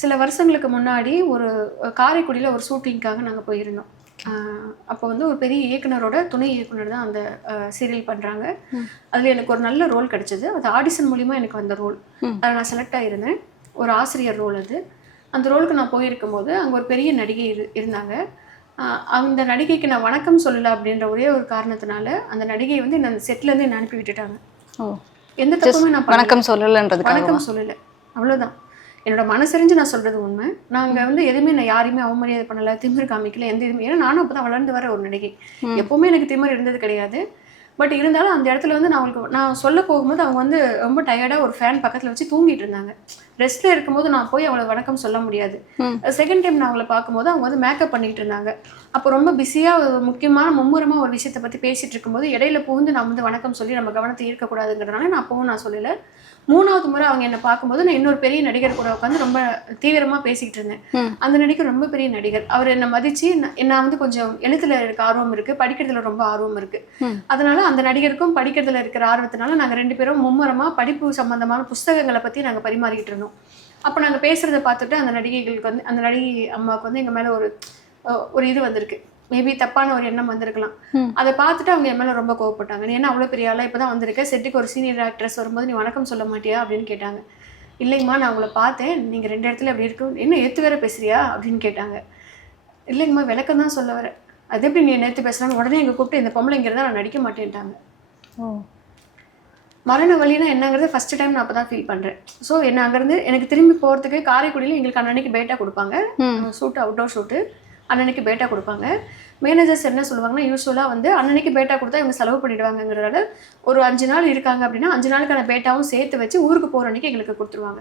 சில வருஷங்களுக்கு முன்னாடி ஒரு காரைக்குடியில் ஒரு ஷூட்டிங்காக நாங்கள் போயிருந்தோம். அப்போ வந்து ஒரு பெரிய இயக்குனரோட துணை இயக்குனர் தான் அந்த சீரியல் பண்ணுறாங்க. அதில் எனக்கு ஒரு நல்ல ரோல் கிடச்சிது. அது ஆடிஷன் மூலிமா எனக்கு வந்த ரோல். அதில் நான் செலக்ட் ஆகியிருந்தேன். ஒரு ஆசிரியர் ரோல் அது. அந்த ரோலுக்கு நான் போயிருக்கும் போது அங்கே ஒரு பெரிய நடிகை இருந்தாங்க. அந்த நடிகைக்கு நான் வணக்கம் சொல்லலை அப்படின்ற ஒரே ஒரு காரணத்தினால அந்த நடிகை வந்து அந்த செட்லேருந்து என்னை அனுப்பி விட்டுட்டாங்க. எந்த தப்புமே நான் வணக்கம் சொல்லலைன்றது, வணக்கம் சொல்லலை, அவ்வளோதான். என்னோட மனசறிஞ்சு நான் சொல்றது உண்மை. நாங்கள் வந்து எதுவுமே நான் யாரையுமே அவமரியாதை பண்ணலை, திமிர் காமிக்கல, எந்த இதுவுமே. ஏன்னா நானும் அப்போ தான் வளர்ந்து வர ஒரு நடிகை. எப்போவுமே எனக்கு திமிர் இருந்தது கிடையாது. பட் இருந்தாலும் அந்த இடத்துல வந்து நான் சொல்ல போகும்போது அவங்க வந்து ரொம்ப டயர்டாக ஒரு ஃபேன் பக்கத்தில் வச்சு தூங்கிட்டு இருந்தாங்க. ரெஸ்ட்டில் இருக்கும்போது நான் போய் அவளை வணக்கம் சொல்ல முடியாது. செகண்ட் டைம் நான் அவங்கள பார்க்கும்போது அவங்க வந்து மேக்கப் பண்ணிட்டு இருந்தாங்க. அப்போ ரொம்ப பிஸியாக முக்கியமான மும்முரமாக ஒரு விஷயத்தை பற்றி பேசிகிட்டு இருக்கும்போது இடையில புகுந்து நான் வந்து வணக்கம் சொல்லி நம்ம கவனத்தை ஈர்க்கக்கூடாதுங்கிறதுனால நான் அப்பவும் நான் சொல்லலை. 3வது முறை அவங்க என்னை பார்க்கும்போது நான் இன்னொரு பெரிய நடிகர் கூட உட்காந்து ரொம்ப தீவிரமாக பேசிக்கிட்டு இருந்தேன். அந்த நடிகர் ரொம்ப பெரிய நடிகர். அவர் என்னை மதித்து நான் வந்து கொஞ்சம் எழுத்துல இருக்க ஆர்வம் இருக்குது, படிக்கிறதுல ரொம்ப ஆர்வம் இருக்குது. அதனால அந்த நடிகருக்கும் படிக்கிறதுல இருக்கிற ஆர்வத்தினால நாங்கள் 2 பேரும் மும்முரமாக படிப்பு சம்பந்தமான புஸ்தகங்களை பற்றி நாங்கள் பரிமாறிக்கிட்டு இருந்தோம். அப்போ நாங்கள் பேசுகிறத பார்த்துட்டு அந்த நடிகைகளுக்கு வந்து அந்த நடிகை அம்மாவுக்கு வந்து எங்கள் மேலே ஒரு இது வந்திருக்கு. மேபி தப்பான ஒரு எண்ணம் வந்திருக்கலாம். அதை பார்த்துட்டு அவங்க என் மேலே ரொம்ப கோவப்பட்டாங்க. நீ என்ன அவ்வளோ பெரிய ஆளா இப்போ தான் வந்திருக்க, செட்டுக்கு ஒரு சீனியர் ஆக்ட்ரஸ் வரும்போது நீ வணக்கம் சொல்ல மாட்டியா அப்படின்னு கேட்டாங்க. இல்லைங்கம்மா, நான் உங்களை பார்த்தேன், நீங்கள் 2 இடத்துல அப்படி இருக்கும், என்ன ஏற்று வேற பேசுறியா அப்படின்னு கேட்டாங்க. இல்லைங்கம்மா, விளக்கம் தான் சொல்ல வரேன். அது எப்படி நீ நேற்று பேசுகிறாங்க, உடனே எங்கள் கூப்பிட்டு இந்த பொம்பளைங்கிறத நான் நடிக்க மாட்டேன்ட்டாங்க. மரண வலினா என்னங்கிறது ஃபர்ஸ்ட் டைம் நான் அப்போ தான் ஃபீல் பண்ணுறேன். ஸோ என்ன அங்கேருந்து எனக்கு திரும்பி போகிறதுக்கு காரைக்குடியில் எங்களுக்கு அன்னன்னைக்கு பேட்டா கொடுப்பாங்க. ஷூட்டு, அவுட்டோர் ஷூட்டு, அன்னன்னைக்கு பேட்டா கொடுப்பாங்க. மேனேஜர்ஸ் என்ன சொல்லுவாங்கன்னா, யூஸ்வலாக வந்து அன்னன்னைக்கு பேட்டா கொடுத்தா இவங்க செலவு பண்ணிடுவாங்கங்கிறதால ஒரு 5 நாள் இருக்காங்க அப்படின்னா 5 நாளுக்கான பேட்டாவும் சேர்த்து வச்சு ஊருக்கு போகிற அன்னைக்கு எங்களுக்கு கொடுத்துருவாங்க.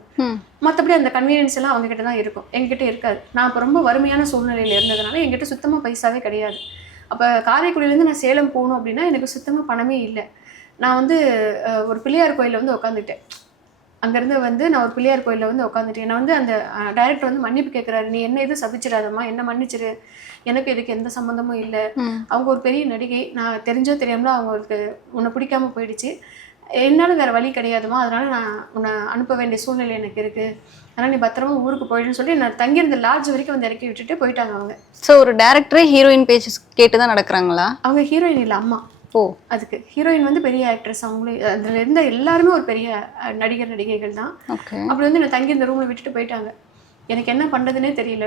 மற்றபடி அந்த கன்வீனியன்ஸ் எல்லாம் அவங்க கிட்ட தான் இருக்கும், எங்ககிட்ட இருக்காது. நான் இப்போ ரொம்ப வறுமையான சூழ்நிலையில் இருந்ததுனால எங்கிட்ட சுத்தமாக பைசாவே கிடையாது. அப்போ காரைக்குடியிலேருந்து நான் சேலம் போகணும் அப்படின்னா எனக்கு சுத்தமாக பணமே இல்லை. நான் வந்து ஒரு பிள்ளையார் கோயிலில் வந்து உட்காந்துட்டேன். அங்கேருந்து வந்து நான் ஒரு பிள்ளையார் கோயிலில் வந்து உட்காந்துட்டேன். நான் வந்து அந்த டைரக்டர் வந்து மன்னிப்பு கேட்குறாரு, நீ என்ன எதுவும் சபிச்சிடாதம்மா, என்ன மன்னிச்சிரு, எனக்கு இதுக்கு எந்த சம்மந்தமும் இல்லை. அவங்க ஒரு பெரிய நடிகை, நான் தெரிஞ்சோ தெரியாமலோ அவங்களுக்கு உன்னை பிடிக்காம போயிடுச்சு, என்னாலும் வேறு வழி கிடையாதுமா, அதனால நான் உன்னை அனுப்ப வேண்டிய சூழ்நிலை எனக்கு இருக்குது, ஆனால் நீ பத்திரமா ஊருக்கு போயிடுன்னு சொல்லி நான் தங்கியிருந்த லாட்ஜ் வரைக்கும் வந்து இறக்கி விட்டுட்டு போயிட்டாங்க அவங்க. ஸோ ஒரு டேரக்டரே ஹீரோயின் பேச்சு கேட்டு தான் நடக்கிறாங்களா? அவங்க ஹீரோயின் இல்லை, அம்மா. அதுக்கு ஹீரோயின் வந்து பெரிய ஆக்ட்ரஸ். அவங்களே அதில் இருந்த எல்லாருமே ஒரு பெரிய நடிகர் நடிகைகள் தான். அப்படி வந்து நான் தங்கி இந்த ரூமில் விட்டுட்டு போயிட்டாங்க. எனக்கு என்ன பண்ணுறதுனே தெரியல.